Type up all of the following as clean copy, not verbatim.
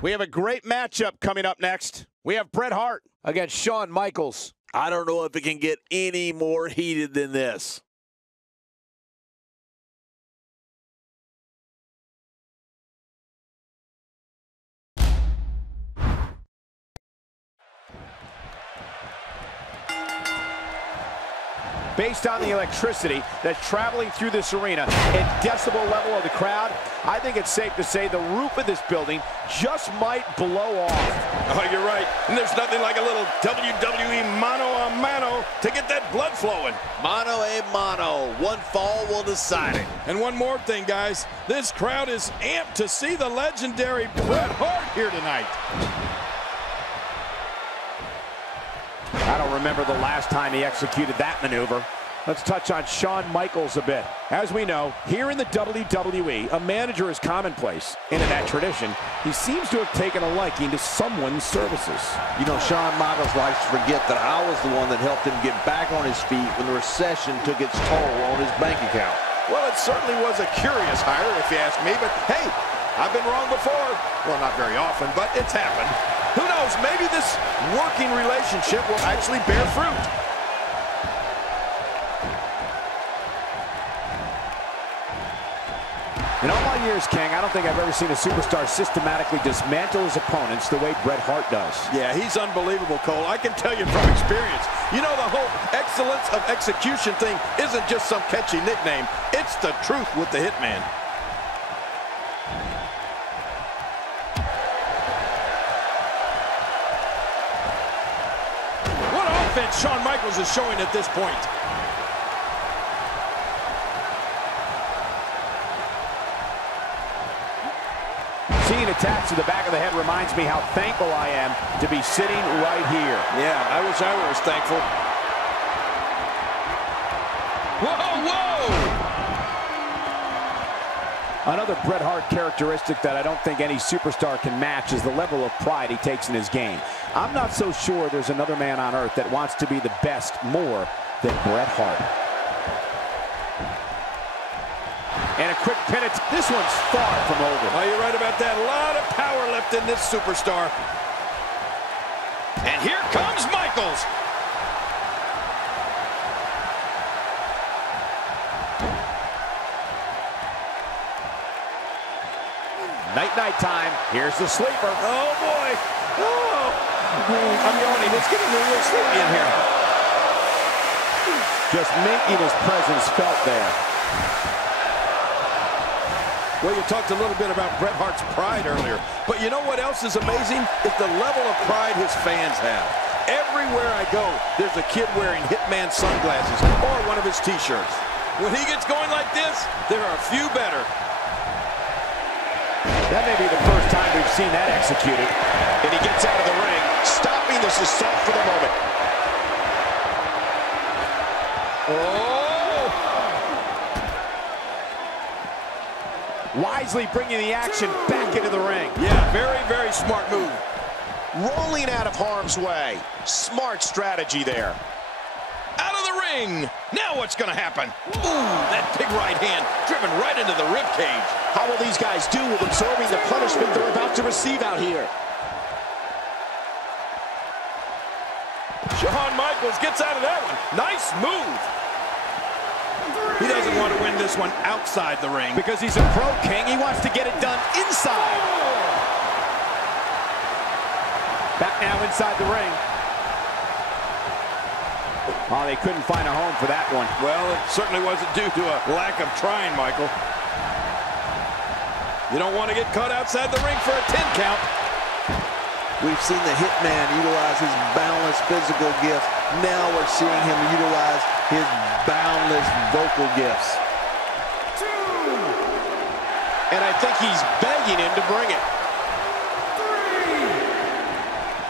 We have a great matchup coming up next. We have Bret Hart against Shawn Michaels. I don't know if it can get any more heated than this. Based on the electricity that's traveling through this arena and decibel level of the crowd, I think it's safe to say the roof of this building just might blow off. Oh, you're right. And there's nothing like a little WWE mano-a-mano to get that blood flowing. Mano-a-mano. One fall will decide it. And one more thing, guys. This crowd is amped to see the legendary Bret Hart here tonight. I don't remember the last time he executed that maneuver. Let's touch on Shawn Michaels a bit. As we know, here in the WWE, a manager is commonplace. And in that tradition, he seems to have taken a liking to someone's services. You know, Shawn Michaels likes to forget that I was the one that helped him get back on his feet when the recession took its toll on his bank account. Well, it certainly was a curious hire, if you ask me, but hey, I've been wrong before. Well, not very often, but it's happened. Who knows, maybe this working relationship will actually bear fruit. In all my years, King, I don't think I've ever seen a superstar systematically dismantle his opponents the way Bret Hart does. Yeah, he's unbelievable, Cole. I can tell you from experience. You know, the whole excellence of execution thing isn't just some catchy nickname. It's the truth with the Hitman. What offense Shawn Michaels is showing at this point. Seeing attacks to the back of the head reminds me how thankful I am to be sitting right here. Yeah, I wish I were as thankful. Whoa, whoa! Another Bret Hart characteristic that I don't think any superstar can match is the level of pride he takes in his game. I'm not so sure there's another man on earth that wants to be the best more than Bret Hart. And a quick pin. This one's far from over. Oh, you're right about that. A lot of power left in this superstar. And here comes Michaels. Night time. Here's the sleeper. Oh, boy. Oh. I'm yawning. It's getting a little sleepy in here. Just making his presence felt there. Well, you talked a little bit about Bret Hart's pride earlier, but you know what else is amazing? Is the level of pride his fans have. Everywhere I go, there's a kid wearing Hitman sunglasses or one of his t-shirts. When he gets going like this, there are a few better. That may be the first time we've seen that executed. And he gets out of the ring, stopping this assault for the moment. Oh! Wisely bringing the action back into the ring. Yeah, very, very smart move. Rolling out of harm's way. Smart strategy there. Out of the ring. Now what's going to happen? Ooh, that big right hand driven right into the rib cage. How will these guys do with absorbing the punishment they're about to receive out here? Shawn Michaels gets out of that one. Nice move. He doesn't want to win this one outside the ring. Because he's a pro, King. He wants to get it done inside. Back now inside the ring. Oh, they couldn't find a home for that one. Well, it certainly wasn't due to a lack of trying, Michael. You don't want to get caught outside the ring for a 10 count. We've seen the Hitman utilize his boundless physical gifts. Now we're seeing him utilize his boundless vocal gifts. And I think he's begging him to bring it.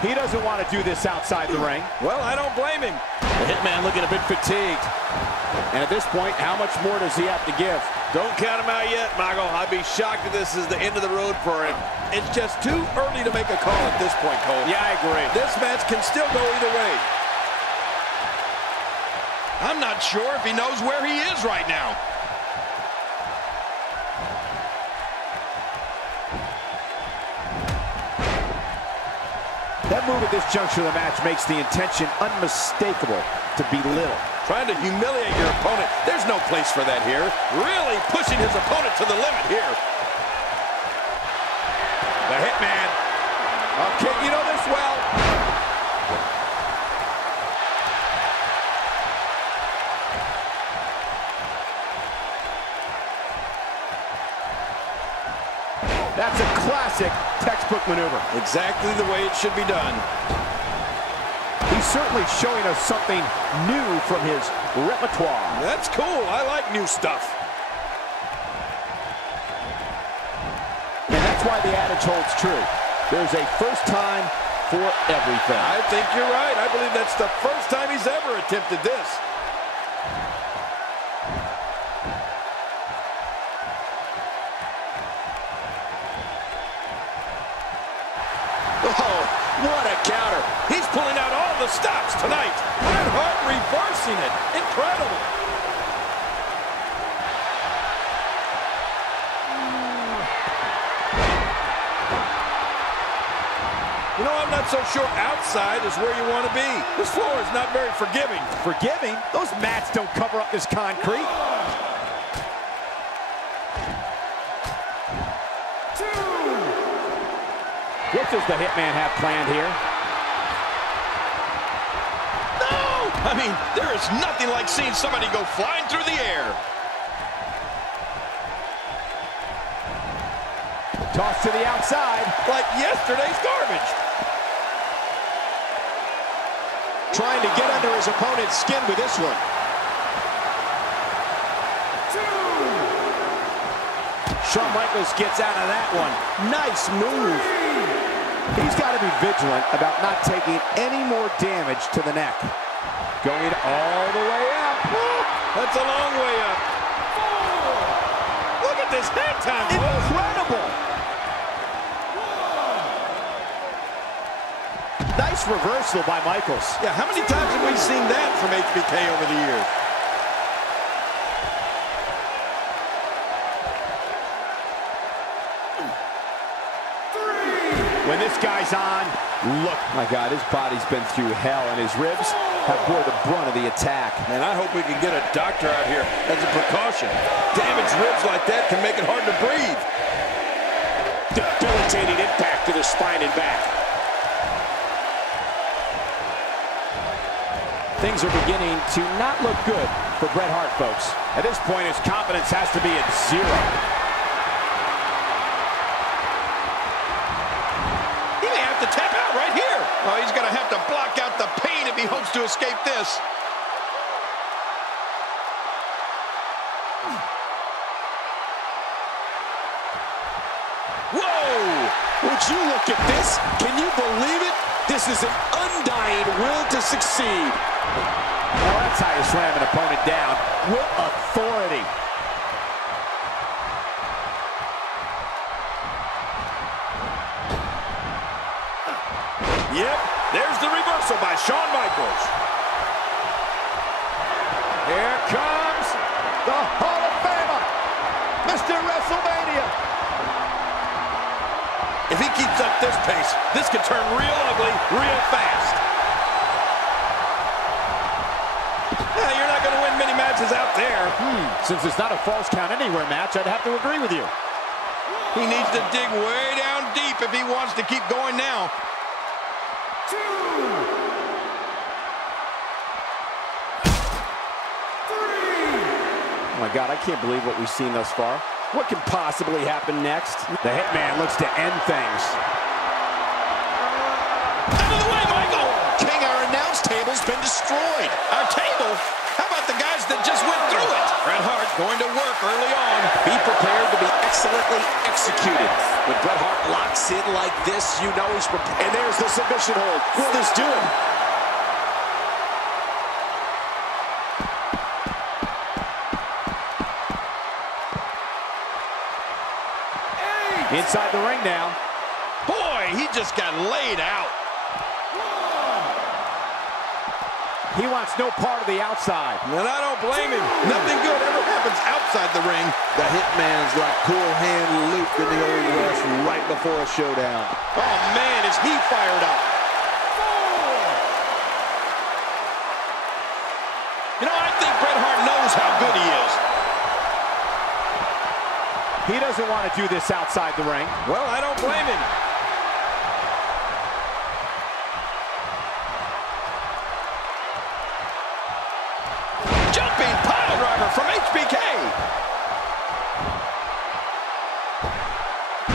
He doesn't want to do this outside the ring. Well, I don't blame him. The Hitman looking a bit fatigued. And at this point, how much more does he have to give? Don't count him out yet, Michael. I'd be shocked if this is the end of the road for him. It's just too early to make a call at this point, Cole. Yeah, I agree. This match can still go either way. I'm not sure if he knows where he is right now. That move at this juncture of the match makes the intention unmistakable to belittle. Trying to humiliate your opponent. There's no place for that here. Really pushing his opponent to the limit here. The Hitman. Okay, you know this well. That's a classic textbook maneuver. Exactly the way it should be done. He's certainly showing us something new from his repertoire. That's cool. I like new stuff. And that's why the adage holds true. There's a first time for everything. I think you're right. I believe that's the first time he's ever attempted this. Oh, what a counter. He's pulling out all the stops tonight. Bret Hart reversing it. Incredible. You know, I'm not so sure outside is where you want to be. This floor is not very forgiving. Forgiving? Those mats don't cover up this concrete. What does the Hitman have planned here? No! I mean, there is nothing like seeing somebody go flying through the air. Toss to the outside. Like yesterday's garbage. Trying to get under his opponent's skin with this one. Shawn Michaels gets out of that one. Nice move. He's got to be vigilant about not taking any more damage to the neck. Going all the way up. That's a long way up. Look at this head time. Incredible. Nice reversal by Michaels. Yeah, how many times have we seen that from HBK over the years? When this guy's on, look. My God, his body's been through hell, and his ribs have bore the brunt of the attack. Man, I hope we can get a doctor out here as a precaution. Damaged ribs like that can make it hard to breathe. Debilitating impact to the spine and back. Things are beginning to not look good for Bret Hart, folks. At this point, his confidence has to be at zero. To tap out right here. Oh, he's going to have to block out the pain if he hopes to escape this. Whoa! Would you look at this? Can you believe it? This is an undying will to succeed. Well, that's how you slam an opponent down with authority. Yep, there's the reversal by Shawn Michaels. Here comes the Hall of Famer, Mr. WrestleMania. If he keeps up this pace, this could turn real ugly real fast. Yeah, you're not going to win many matches out there. Since it's not a false count anywhere match, I'd have to agree with you. He needs to dig way down deep if he wants to keep going now. Oh my God, I can't believe what we've seen thus far. What can possibly happen next? The Hitman looks to end things. Out of the way, Michael! King, our announce table's been destroyed. Our table? How about the guys that just went through it? Bret Hart going to work early on. Be prepared to be excellently executed. When Bret Hart locks in like this, you know he's prepared. And there's the submission hold. Will this do it? Inside the ring now. Boy, he just got laid out. He wants no part of the outside. And I don't blame him. Nothing good ever happens outside the ring. The Hitman's like Cool Hand Luke in the Old West right before a showdown. Oh, man, is he fired up. He doesn't want to do this outside the ring. Well, I don't blame him. Jumping pile driver from HBK.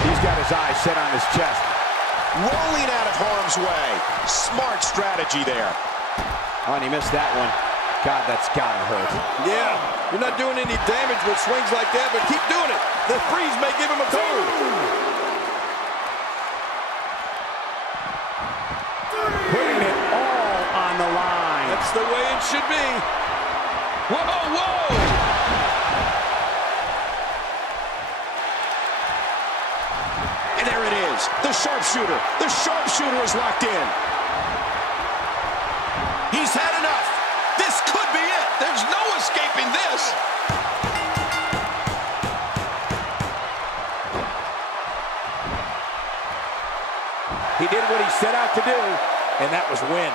He's got his eyes set on his chest. Rolling out of harm's way. Smart strategy there. Oh, and he missed that one. God, that's gotta hurt. Yeah, you're not doing any damage with swings like that, but keep doing it. The freeze may give him a cold. Putting it all on the line. That's the way it should be. Whoa, whoa! And there it is. The sharpshooter. The sharpshooter is locked in. He's had enough. This could be it. There's no escaping this. He did what he set out to do, and that was win.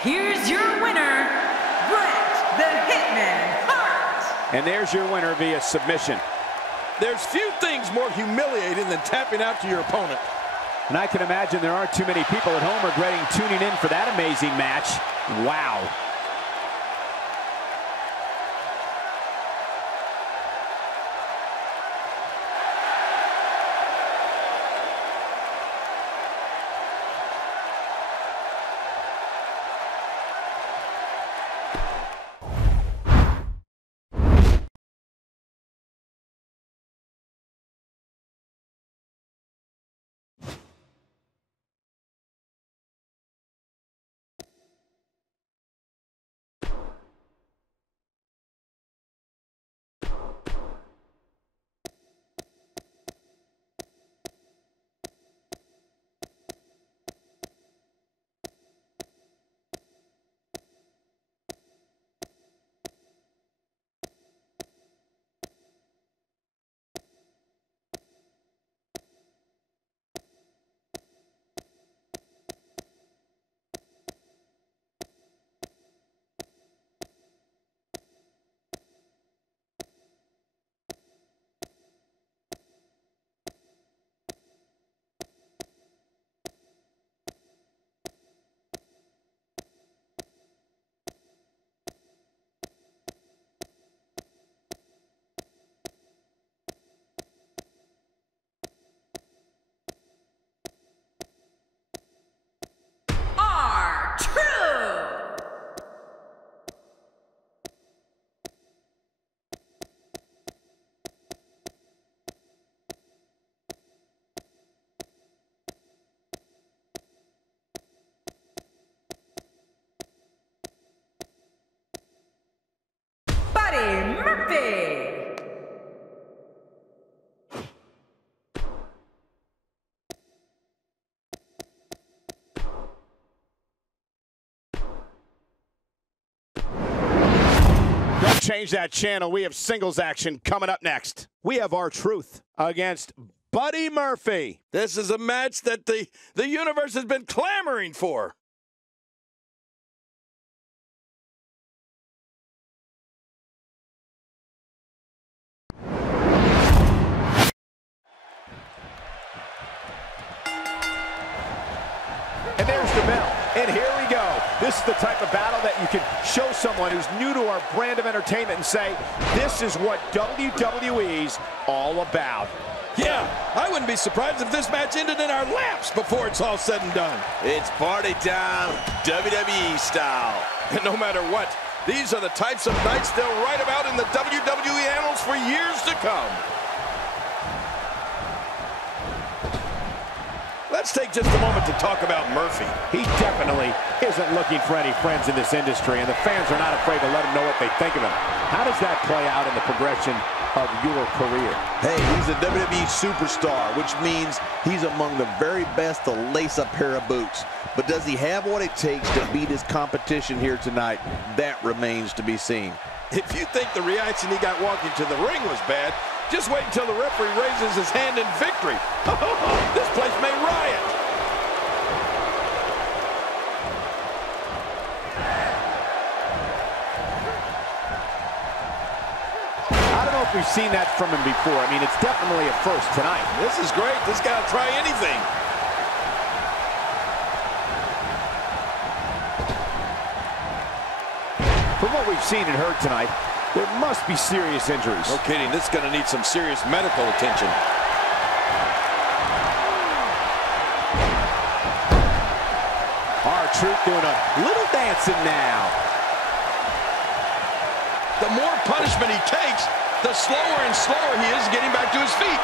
Here's your winner, Bret the Hitman Hart. And there's your winner via submission. There's few things more humiliating than tapping out to your opponent. And I can imagine there aren't too many people at home regretting tuning in for that amazing match. Wow. Murphy. Don't change that channel. We have singles action coming up next. We have R-Truth against Buddy Murphy. This is a match that the universe has been clamoring for. And there's the bell. And here we go. This is the type of battle that you can show someone who's new to our brand of entertainment and say, this is what WWE's all about. Yeah, I wouldn't be surprised if this match ended in our laps before it's all said and done. It's party time, WWE style. And no matter what, these are the types of nights they'll write about in the WWE annals for years to come. Let's take just a moment to talk about Murphy. He definitely isn't looking for any friends in this industry, and the fans are not afraid to let him know what they think of him. How does that play out in the progression of your career. Hey, he's a WWE superstar, which means he's among the very best to lace a pair of boots. But does he have what it takes to beat his competition here tonight? That remains to be seen. If you think the reaction he got walking to the ring was bad, just wait until the referee raises his hand in victory. This place may riot. I don't know if we've seen that from him before. I mean, it's definitely a first tonight. This is great. This guy will try anything. From what we've seen and heard tonight, there must be serious injuries. No kidding. This is going to need some serious medical attention. R-Truth doing a little dancing now. The more punishment he takes, the slower and slower he is getting back to his feet.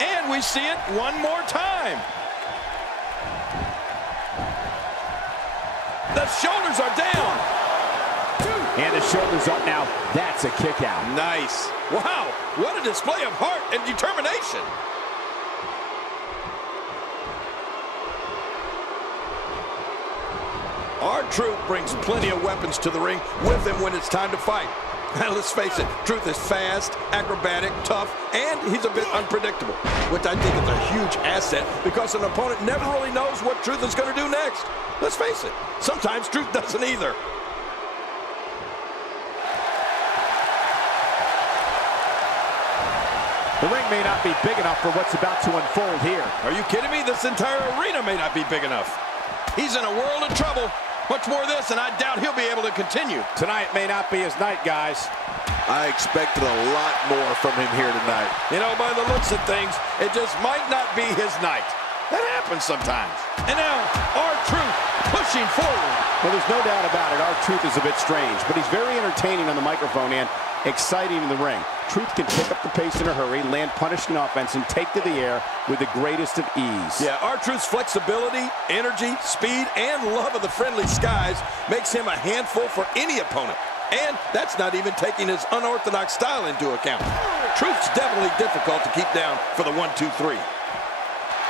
And we see it one more time. The shoulders are down. And the shoulders up now. That's a kick out. Nice. Wow, what a display of heart and determination. R-Truth brings plenty of weapons to the ring with him when it's time to fight. Now, let's face it, Truth is fast, acrobatic, tough, and he's a bit unpredictable, which I think is a huge asset because an opponent never really knows what Truth is going to do next. Let's face it, sometimes Truth doesn't either. The ring may not be big enough for what's about to unfold here. Are you kidding me? This entire arena may not be big enough. He's in a world of trouble. Much more of this, and I doubt he'll be able to continue. Tonight may not be his night, guys. I expected a lot more from him here tonight. You know, by the looks of things, it just might not be his night. That happens sometimes. And now, R-Truth pushing forward. Well, there's no doubt about it. R-Truth is a bit strange, but he's very entertaining on the microphone and exciting in the ring. Truth can pick up the pace in a hurry, land punishing offense, and take to the air with the greatest of ease. Yeah, R-Truth's flexibility, energy, speed, and love of the friendly skies makes him a handful for any opponent. And that's not even taking his unorthodox style into account. Truth's definitely difficult to keep down for the 1-2-3.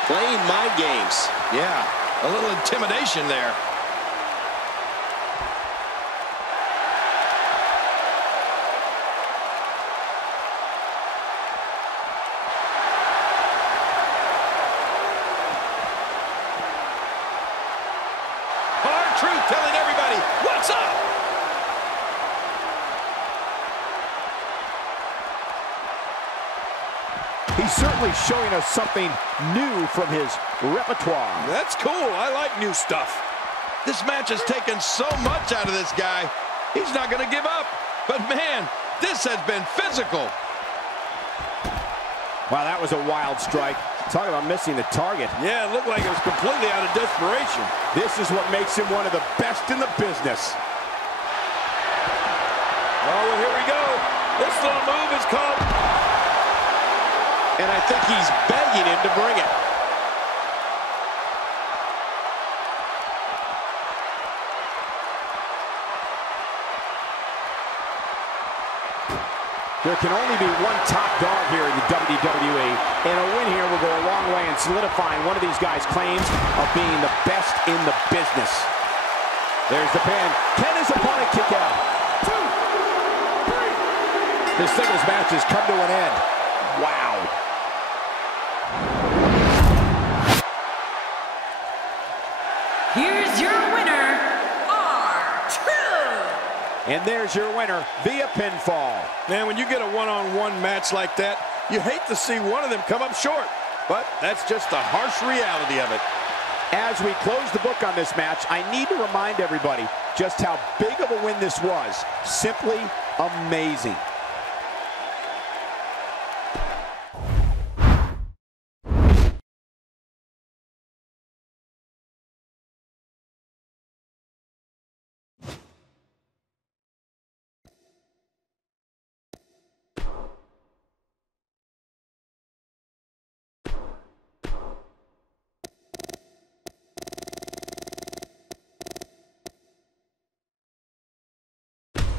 Playing mind games. Yeah, a little intimidation there. R-Truth telling everybody, what's up? He's certainly showing us something new from his repertoire. That's cool. I like new stuff. This match has taken so much out of this guy. He's not going to give up. But, man, this has been physical. Wow, that was a wild strike. Talk about missing the target. Yeah, it looked like it was completely out of desperation. This is what makes him one of the best in the business. Oh, well, here we go. This little move is called... And I think he's begging him to bring it. There can only be one top dog here in the WWE, and a win here will go a long way in solidifying one of these guys' claims of being the best in the business. There's the pin. Can his opponent kick out? 2, 3. This singles match has come to an end. Wow. Here's your winner, R-Truth. And there's your winner via pinfall. Man, when you get a one-on-one match like that, you hate to see one of them come up short. But that's just the harsh reality of it. As we close the book on this match, I need to remind everybody just how big of a win this was. Simply amazing.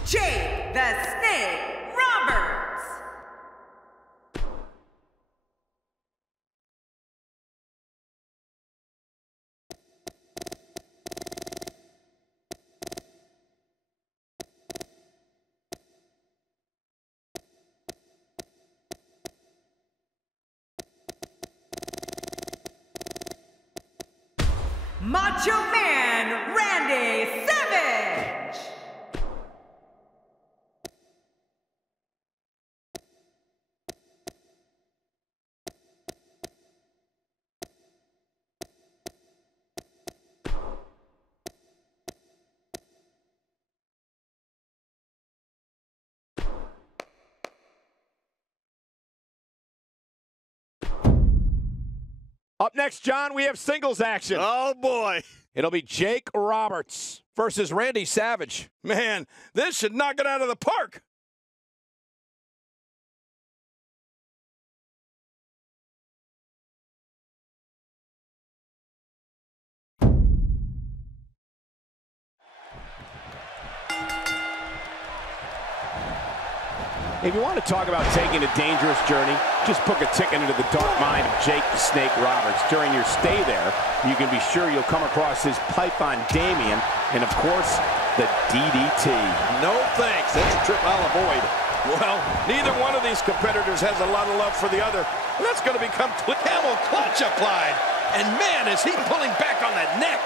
Jake the Snake Roberts. Macho Man Randy Savage. Up next, John, we have singles action. Oh, boy. It'll be Jake Roberts versus Randy Savage. Man, this should knock it out of the park. If you want to talk about taking a dangerous journey, just book a ticket into the dark mind of Jake the Snake Roberts. During your stay there, you can be sure you'll come across his Python Damien and, of course, the DDT. No thanks. That's a trip I'll avoid. Well, neither one of these competitors has a lot of love for the other. That's going to become camel clutch applied. And, man, is he pulling back on that neck.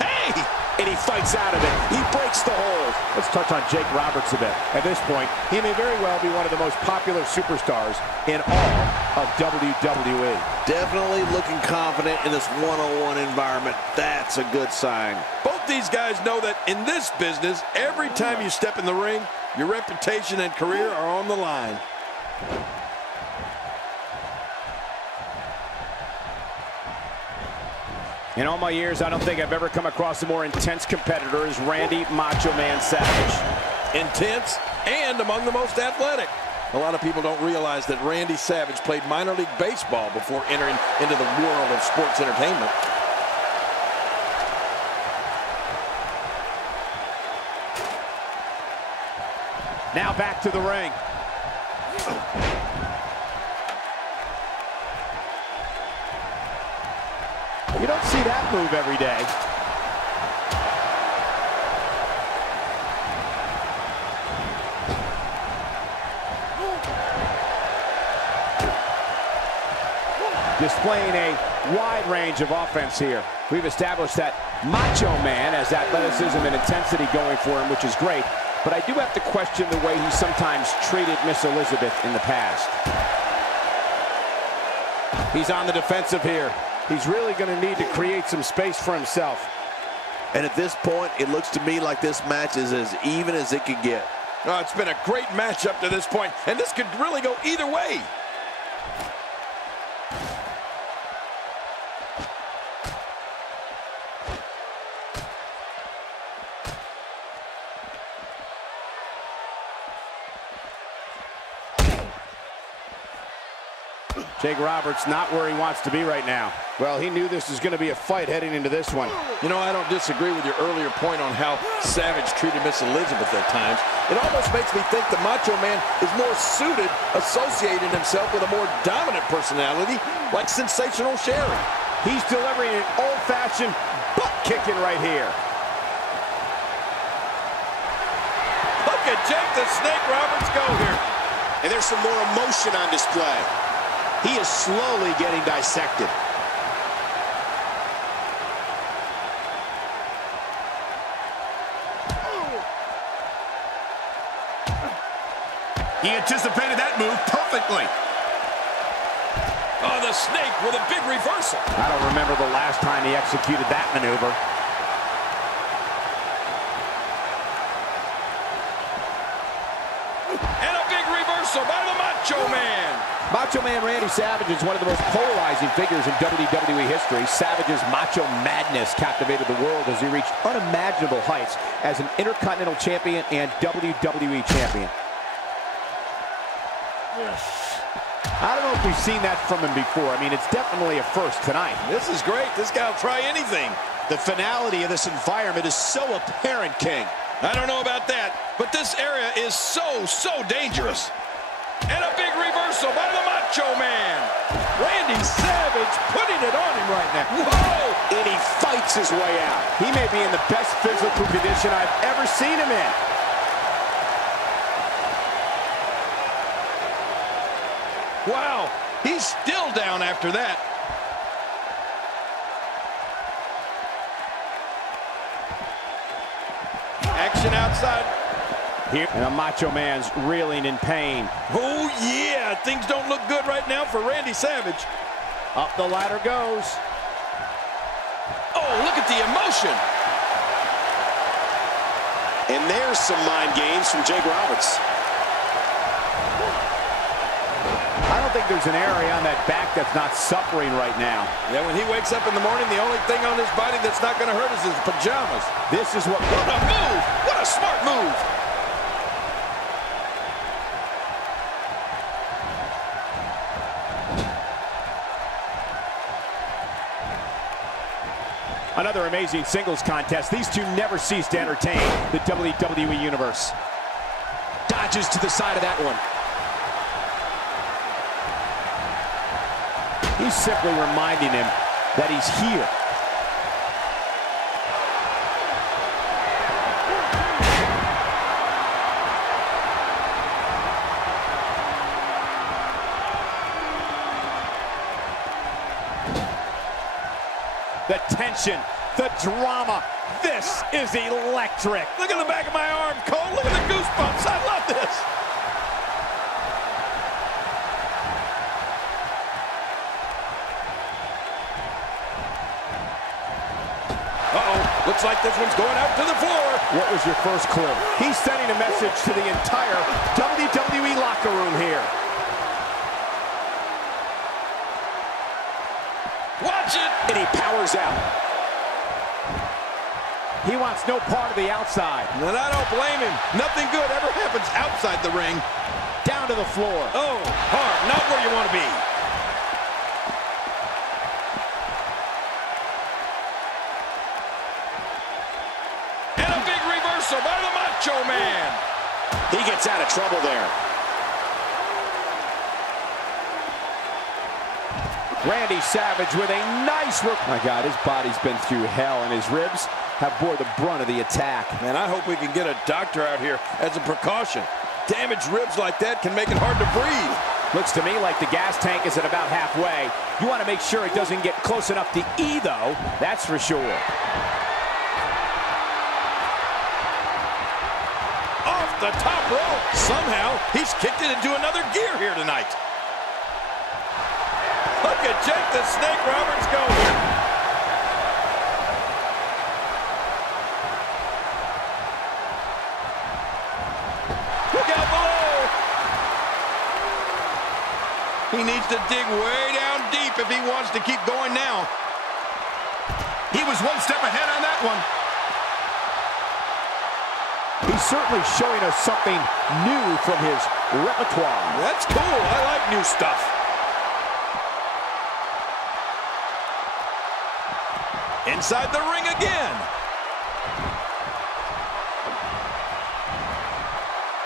Hey! And he fights out of it. He breaks the hold. Let's touch on Jake Roberts a bit. At this point, he may very well be one of the most popular superstars in all of WWE. Definitely looking confident in this one-on-one environment. That's a good sign. Both these guys know that in this business, every time you step in the ring, your reputation and career are on the line. In all my years, I don't think I've ever come across a more intense competitor as Randy Macho Man Savage. Intense and among the most athletic. A lot of people don't realize that Randy Savage played minor league baseball before entering into the world of sports entertainment. Now back to the ring. You don't see that move every day. Displaying a wide range of offense here. We've established that Macho Man has athleticism and intensity going for him, which is great. But I do have to question the way he sometimes treated Miss Elizabeth in the past. He's on the defensive here. He's really going to need to create some space for himself. And at this point, it looks to me like this match is as even as it could get. Oh, it's been a great match up to this point, and this could really go either way. Jake Roberts not where he wants to be right now. Well, he knew this was going to be a fight heading into this one. You know, I don't disagree with your earlier point on how Savage treated Miss Elizabeth at times. It almost makes me think the Macho Man is more suited, associating himself with a more dominant personality, like Sensational Sherry. He's delivering an old-fashioned butt kicking right here. Look at Jake the Snake Roberts go here. And there's some more emotion on display. He is slowly getting dissected. He anticipated that move perfectly. Oh, the Snake with a big reversal. I don't remember the last time he executed that maneuver. And a big reversal by the Macho Man. Macho Man Randy Savage is one of the most polarizing figures in WWE history. Savage's macho madness captivated the world as he reached unimaginable heights as an Intercontinental Champion and WWE Champion. I don't know if we've seen that from him before. I mean, it's definitely a first tonight. This is great. This guy will try anything. The finality of this environment is so apparent, King. I don't know about that, but this area is so dangerous. And a big reversal by the Macho Man. Randy Savage putting it on him right now. Whoa! And he fights his way out. He may be in the best physical condition I've ever seen him in. Wow, he's still down after that. Action outside. Here, and a Macho Man's reeling in pain. Oh, yeah. Things don't look good right now for Randy Savage. Up the ladder goes. Oh, look at the emotion. And there's some mind games from Jake Roberts. I don't think there's an area on that back that's not suffering right now. Yeah, when he wakes up in the morning, the only thing on his body that's not going to hurt is his pajamas. This is what... What a move! What a smart move! Another amazing singles contest. These two never cease to entertain the WWE Universe. Dodges to the side of that one. He's simply reminding him that he's here. The tension, the drama. This is electric. Look at the back of my arm, Cole. Look at the goosebumps. I love this. Uh-oh. Looks like this one's going out to the floor. What was your first clue? He's sending a message to the entire WWE locker room here. Watch it. And he powers out. He wants no part of the outside. And I don't blame him. Nothing good ever happens outside the ring. Down to the floor. Oh, hard. Not where you want to be. And a big reversal by the Macho Man. He gets out of trouble there. Randy Savage with a nice rip. My God, his body's been through hell, and his ribs have bore the brunt of the attack. Man, I hope we can get a doctor out here as a precaution. Damaged ribs like that can make it hard to breathe. Looks to me like the gas tank is at about halfway. You want to make sure it doesn't get close enough to E, though. That's for sure. Off the top rope. Somehow, he's kicked it into another gear here tonight. Look at Jake the Snake Roberts go here. Look out below. He needs to dig way down deep if he wants to keep going now. He was one step ahead on that one. He's certainly showing us something new from his repertoire. That's cool. I like new stuff. Inside the ring again.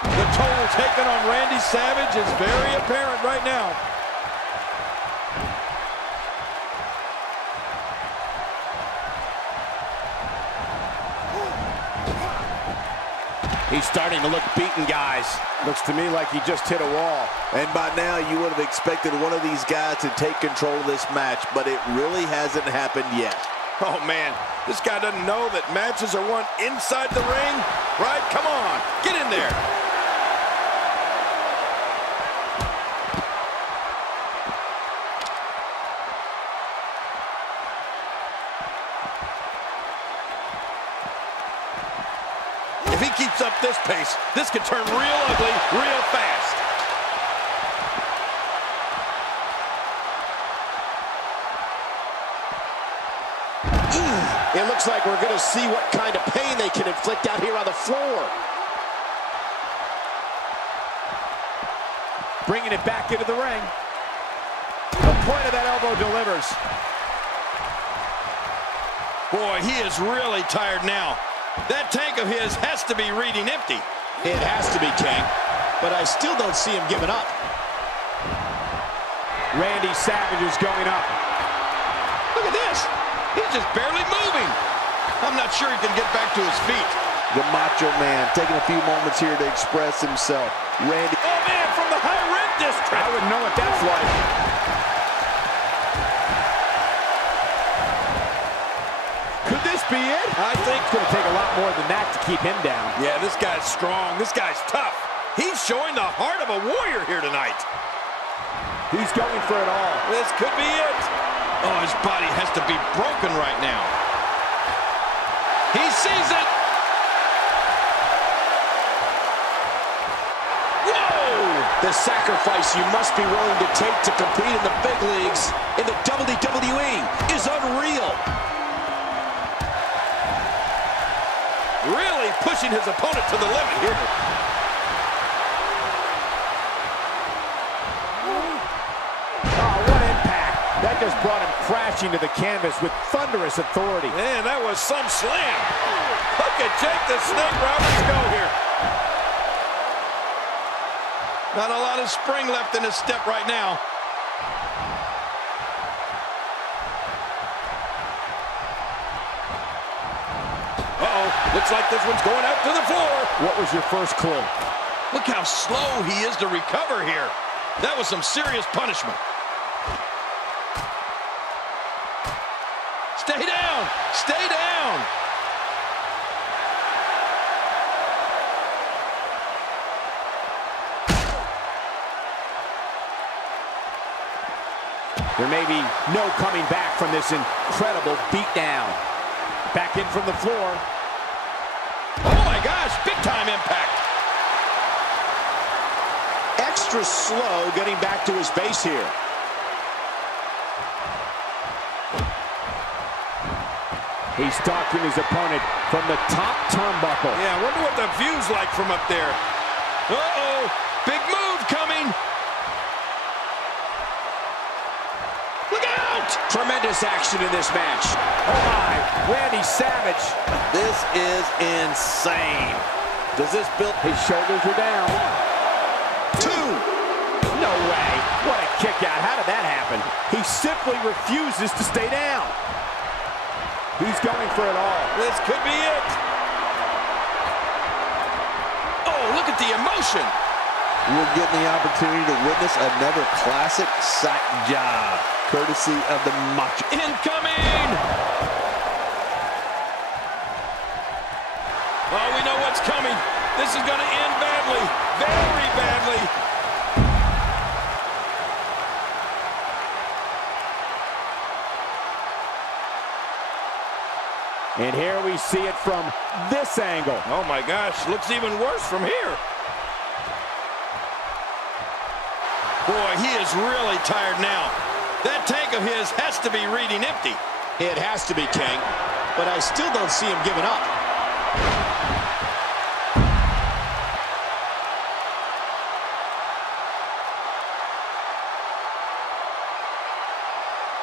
The toll taken on Randy Savage is very apparent right now. He's starting to look beaten, guys. Looks to me like he just hit a wall. And by now, you would have expected one of these guys to take control of this match, but it really hasn't happened yet. Oh, man, this guy doesn't know that matches are won inside the ring, right? Come on, get in there. If he keeps up this pace, this could turn real ugly real fast. It looks like we're going to see what kind of pain they can inflict out here on the floor. Bringing it back into the ring. The point of that elbow delivers. Boy, he is really tired now. That tank of his has to be reading empty. It has to be, King, but I still don't see him giving up. Randy Savage is going up. Look at this. He's just barely moving. I'm not sure he can get back to his feet. The Macho Man taking a few moments here to express himself. Randy. Oh, man, from the high red district. I wouldn't know what that's like. Could this be it? I think It's going to take a lot more than that to keep him down. Yeah, this guy's strong. This guy's tough. He's showing the heart of a warrior here tonight. He's going for it all. This could be it. Oh, his body has to be broken right now. He sees it. Whoa! The sacrifice you must be willing to take to compete in the big leagues in the WWE is unreal. Really pushing his opponent to the limit here. Oh, what impact. That just brought him crashing to the canvas with thunderous authority. Man, that was some slam. Look at Jake the Snake Roberts go here. Not a lot of spring left in his step right now. Uh-oh, looks like this one's going out to the floor. What was your first clue? Look how slow he is to recover here. That was some serious punishment. Stay down! Stay down! There may be no coming back from this incredible beatdown. Back in from the floor. Oh my gosh, big time impact. Extra slow getting back to his base here. He's stalking his opponent from the top turnbuckle. Yeah, I wonder what the view's like from up there. Uh-oh, big move coming. Look out! Tremendous action in this match. Oh my, Randy Savage. This is insane. Does this build? His shoulders are down. 2. No way. What a kick out. How did that happen? He simply refuses to stay down. He's going for it all. This could be it. Oh, look at the emotion. We're getting the opportunity to witness another classic sack job, courtesy of the Macho. Incoming! Oh, we know what's coming. This is going to end badly, very badly. And here we see it from this angle. Oh my gosh, looks even worse from here. Boy, he is really tired now. That tank of his has to be reading empty. It has to be, King, but I still don't see him giving up.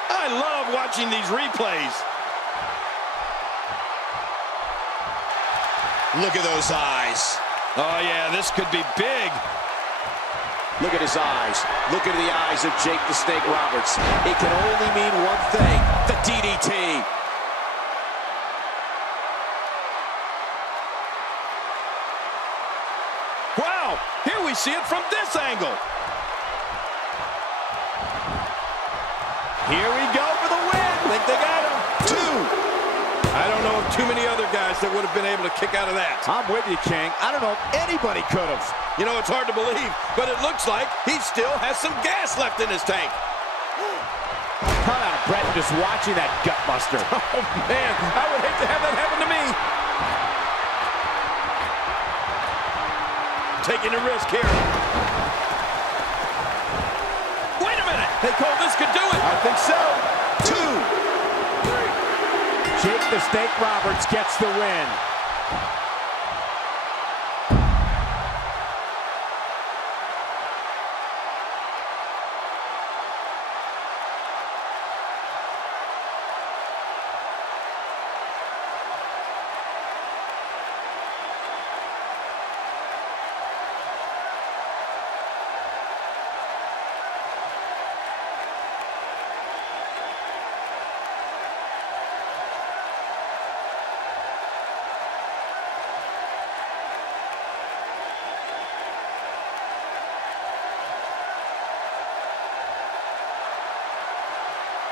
I love watching these replays. Look at those eyes. Oh yeah, this could be big. Look at his eyes. Look at the eyes of Jake the Snake Roberts. It can only mean one thing, the DDT. Wow, here we see it from this angle. Here we go for the win. Think they got him. 2. I don't know of too many other guys that would have been able to kick out of that. I'm with you, King. I don't know if anybody could have. You know, it's hard to believe, but it looks like he still has some gas left in his tank. Cut out, Brett, just watching that gutbuster. Oh, man, I would hate to have that happen to me. Taking a risk here. Wait a minute. They call this could do it. I think so. 2. Jake the Snake Roberts gets the win.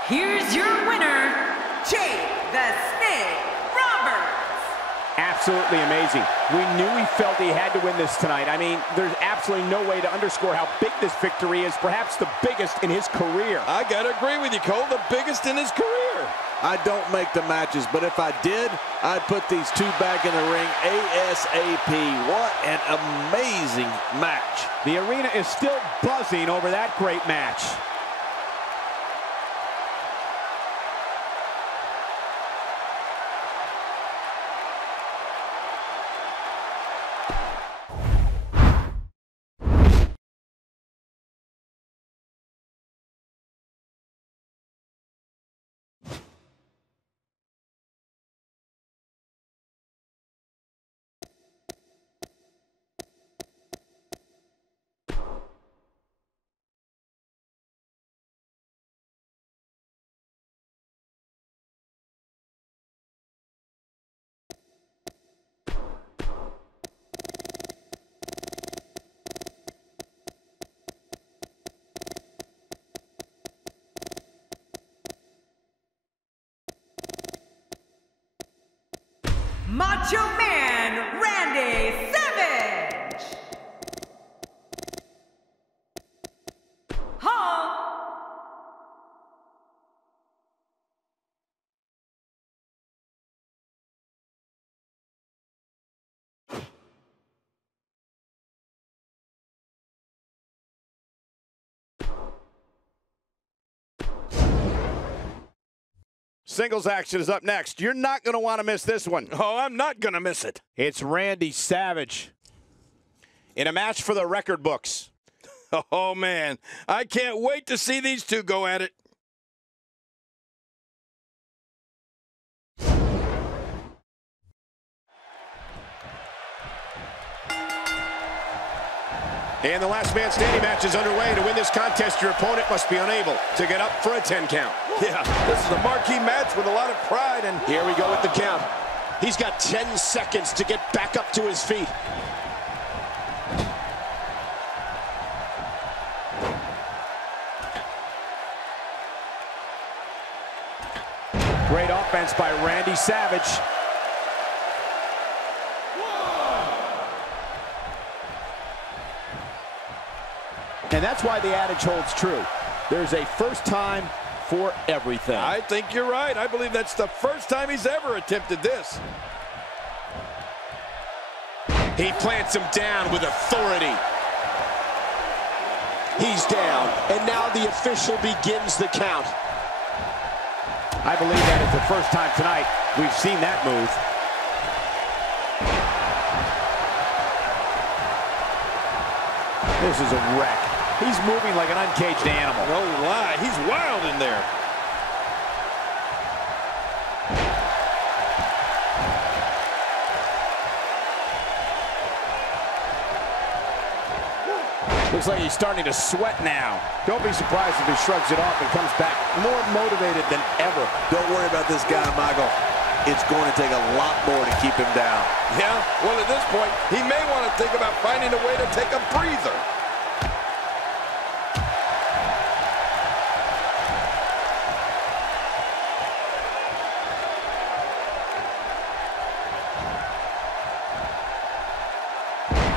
Here's your winner, Jake the Snake Roberts. Absolutely amazing. We knew he felt he had to win this tonight. I mean, there's absolutely no way to underscore how big this victory is, perhaps the biggest in his career. I gotta agree with you, Cole, the biggest in his career. I don't make the matches, but if I did, I'd put these two back in the ring ASAP. What an amazing match. The arena is still buzzing over that great match. Macho Man Randy Savage. Home. Singles action is up next. You're not going to want to miss this one. Oh, I'm not gonna miss it. It's Randy Savage in a match for the record books. Oh, man. I can't wait to see these two go at it. And the last man standing match is underway. To win this contest, your opponent must be unable to get up for a 10 count. Yeah, this is a marquee match with a lot of pride, and Here we go with the count. He's got 10 seconds to get back up to his feet. Great offense by Randy Savage. And that's why the adage holds true. There's a first time for everything. I think you're right. I believe that's the first time he's ever attempted this. He plants him down with authority. He's down, and now the official begins the count. I believe that is the first time tonight we've seen that move. This is a wreck. He's moving like an uncaged animal. No lie, he's wild in there. Looks like he's starting to sweat now. Don't be surprised if he shrugs it off and comes back more motivated than ever. Don't worry about this guy, Michael. It's going to take a lot more to keep him down. Yeah, well, at this point, he may want to think about finding a way to take a breather.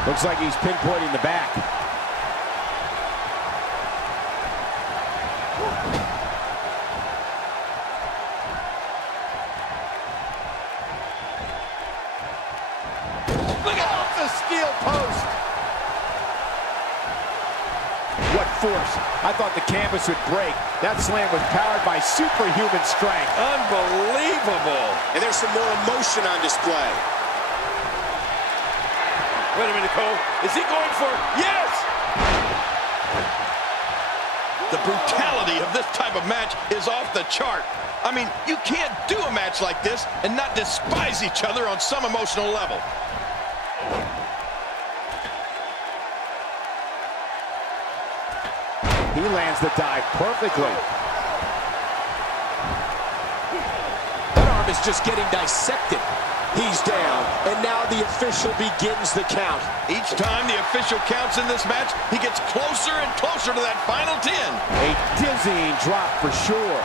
Looks like he's pinpointing the back. Look at the steel post. What force. I thought the canvas would break. That slam was powered by superhuman strength. Unbelievable. And there's some more emotion on display. Wait a minute, Cole. Is he going for... Yes! The brutality of this type of match is off the chart. I mean, you can't do a match like this and not despise each other on some emotional level. He lands the dive perfectly. That arm is just getting dissected. He's down, and now the official begins the count. Each time the official counts in this match, he gets closer and closer to that final 10. A dizzying drop for sure.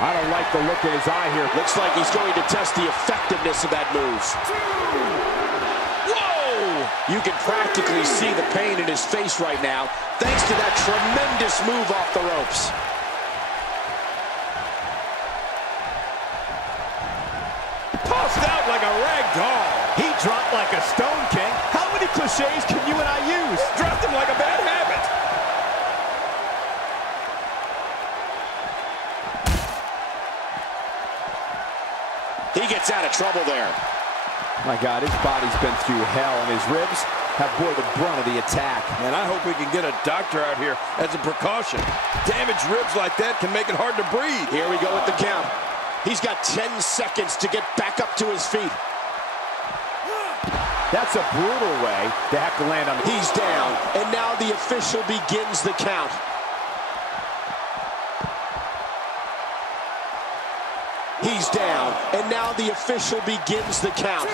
I don't like the look in his eye here. Looks like he's going to test the effectiveness of that move. Whoa! You can practically see the pain in his face right now, thanks to that tremendous move off the ropes. Tossed out like a rag doll. He dropped like a stone, King. How many cliches can you and I use? Dropped him like a bad habit. He gets out of trouble there. My God, his body's been through hell, and his ribs have bore the brunt of the attack. And I hope we can get a doctor out here as a precaution. Damaged ribs like that can make it hard to breathe. Here we go with the count. He's got 10 seconds to get back up to his feet. That's a brutal way to have to land on. He's down, and now the official begins the count. He's down, and now the official begins the count. 2,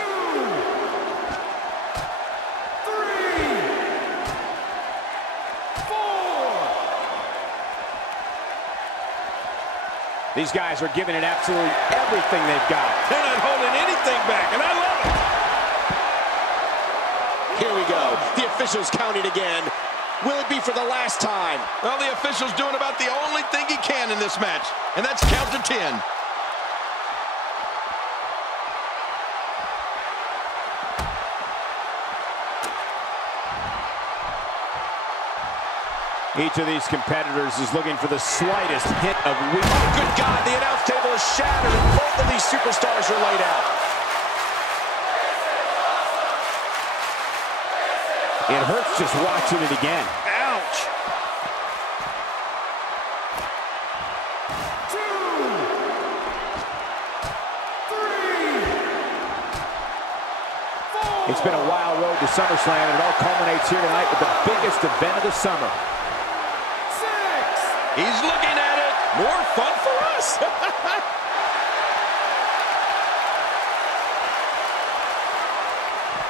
3. These guys are giving it absolutely everything they've got. They're not holding anything back, and I love it. Here we go. The official's counting again. Will it be for the last time? Well, the official's doing about the only thing he can in this match, and that's count to 10. Each of these competitors is looking for the slightest hint of weakness. Oh, good God, the announce table is shattered, and both of these superstars are laid out. It hurts just watching it again. Ouch. 2, 3, 4. It's been a wild road to SummerSlam, and it all culminates here tonight with the biggest event of the summer. He's looking at it. More fun for us.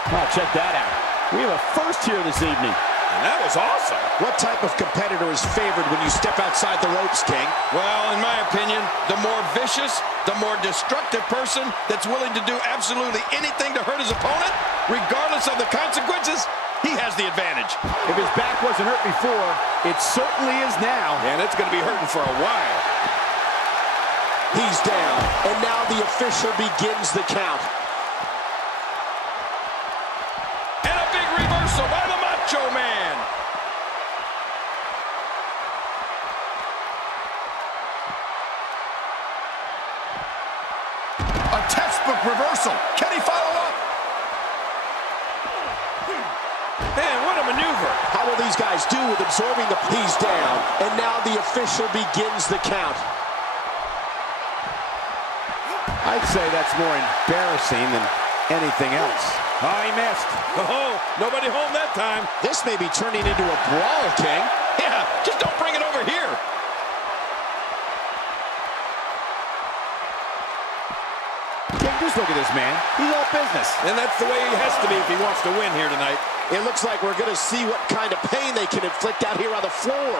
Oh, check that out. We have a first here this evening. And that was awesome. What type of competitor is favored when you step outside the ropes, King? Well, in my opinion, the more vicious, the more destructive person that's willing to do absolutely anything to hurt his opponent, regardless of the consequences, he has the advantage. If his back wasn't hurt before, it certainly is now. And it's going to be hurting for a while. He's down, and now the official begins the count. And a big reversal by the Macho Man. A textbook reversal. Can he follow up? Man, what a maneuver. How will these guys do with absorbing the... He's down, and now the official begins the count. I'd say that's more embarrassing than anything else. Oh, he missed. Oh, nobody home that time. This may be turning into a brawl, King. Yeah, just don't bring it over here. King, just look at this man. He's all business. And that's the way he has to be if he wants to win here tonight. It looks like we're going to see what kind of pain they can inflict out here on the floor.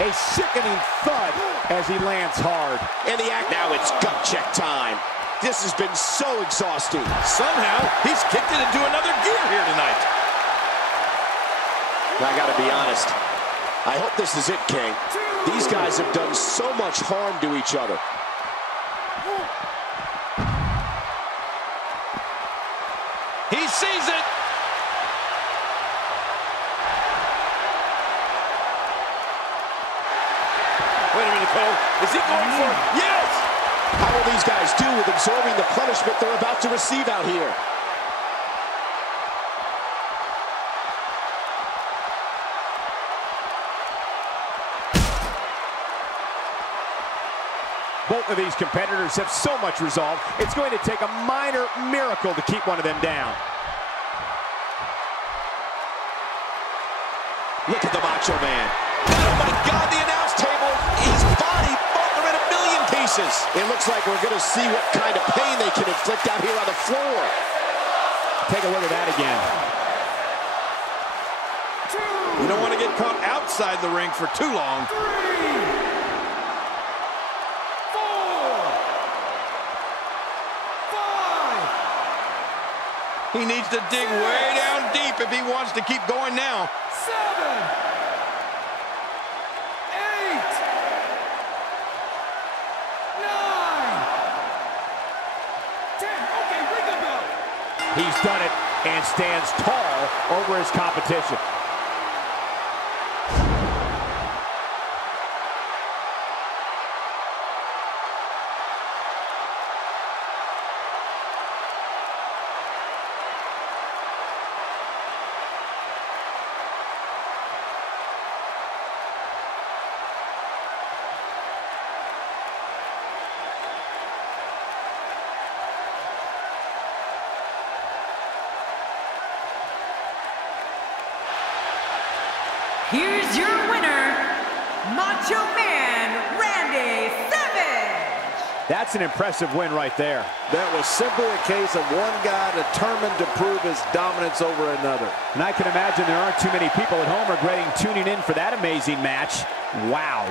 A sickening thud as he lands hard. And the act now, it's gut check time. This has been so exhausting. Somehow, he's kicked it into another gear here tonight. I got to be honest. I hope this is it, King. These guys have done so much harm to each other. He sees it. Wait a minute, Cole. Is he going for it? Yes! How will these guys do with absorbing the punishment they're about to receive out here? Both of these competitors have so much resolve, it's going to take a minor miracle to keep one of them down. Look at the Macho Man. Oh my God, the announce table, his body, both are in a million pieces. It looks like we're going to see what kind of pain they can inflict out here on the floor. Take a look at that again. You don't want to get caught outside the ring for too long. 3, 4, 5. He needs to dig way down deep if he wants to keep going now. 7, 8, 9, 10. Okay, ring the bell. He's done it and stands tall over his competition. Here's your winner, Macho Man Randy Savage. That's an impressive win right there. That was simply a case of one guy determined to prove his dominance over another. And I can imagine there aren't too many people at home regretting tuning in for that amazing match. Wow.